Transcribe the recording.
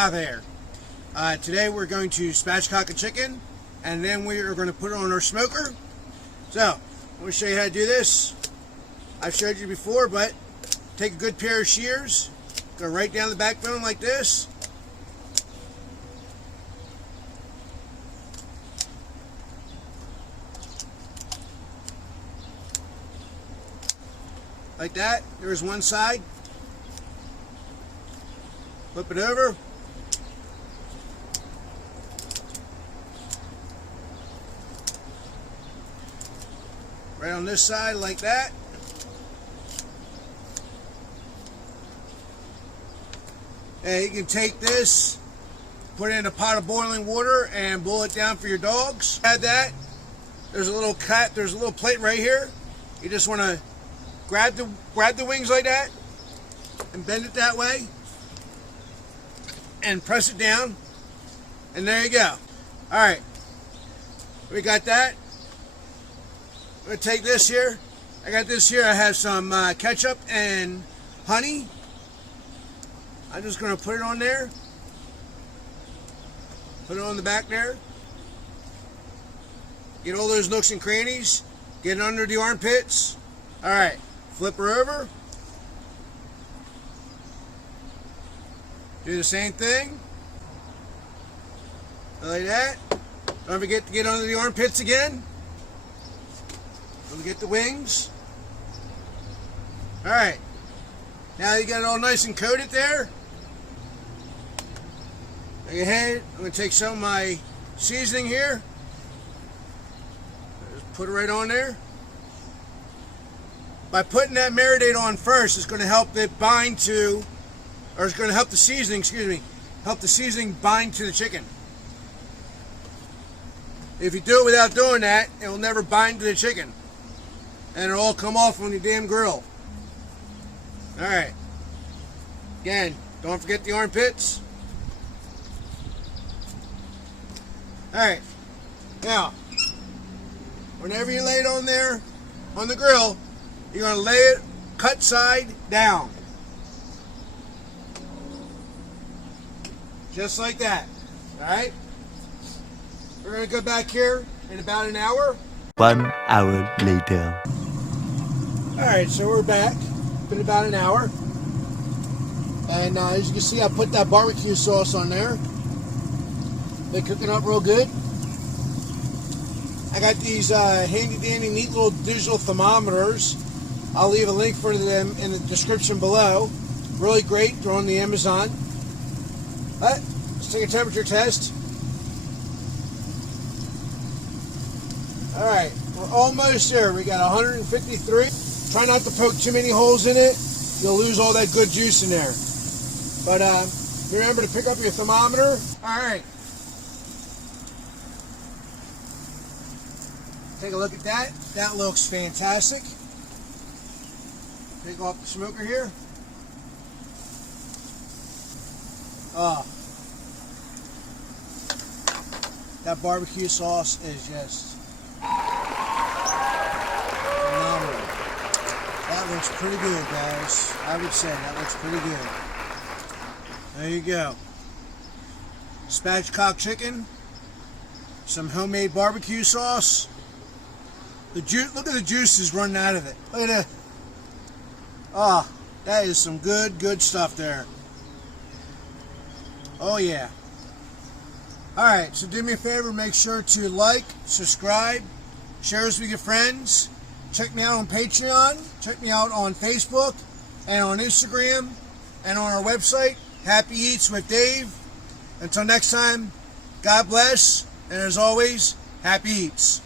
Hi there. Today we're going to spatchcock a chicken, and then we are going to put it on our smoker. So, I'm going to show you how to do this. I've showed you before, but take a good pair of shears, go right down the backbone like this. Like that. There's one side. Flip it over. Right on this side like that. And you can take this, put it in a pot of boiling water and boil it down for your dogs. Add that. There's a little cut, there's a little plate right here. You just want to grab the wings like that and bend it that way and press it down, and there you go. Alright, we got that. I'm going to take this here. I got this here. I have some ketchup and honey. I'm just going to put it on there. Put it on the back there. Get all those nooks and crannies. Get it under the armpits. Alright, flip her over. Do the same thing. Like that. Don't forget to get under the armpits again. Don't get the wings. Alright. Now you got it all nice and coated there. Go ahead. I'm going to take some of my seasoning here. Just put it right on there. By putting that marinade on first, it's going to help it bind to, or it's going to help the seasoning, help the seasoning bind to the chicken. If you do it without doing that, it will never bind to the chicken. And it'll all come off on your damn grill. Alright. Again, don't forget the armpits. Alright. Now, whenever you lay it on there, on the grill, you're going to lay it cut side down. Just like that. Alright? We're going to go back here in about an hour. 1 hour later. Alright, so we're back. Been about an hour. And as you can see, I put that barbecue sauce on there. They're cooking up real good. I got these handy dandy neat little digital thermometers. I'll leave a link for them in the description below. Really great. They're on the Amazon. Let's take a temperature test. Alright, we're almost there. We got 153. Try not to poke too many holes in it. You'll lose all that good juice in there. But remember to pick up your thermometer. Alright. Take a look at that. That looks fantastic. Take off the smoker here. That barbecue sauce is just phenomenal. That looks pretty good, guys. I would say that looks pretty good. There you go. Spatchcock chicken. Some homemade barbecue sauce. Look at the juices running out of it. Look at that. That is some good stuff there. Oh yeah. Alright, so do me a favor, make sure to like, subscribe, share this with your friends. Check me out on Patreon, check me out on Facebook, and on Instagram, and on our website, Happy Eats with Dave. Until next time, God bless, and as always, Happy Eats.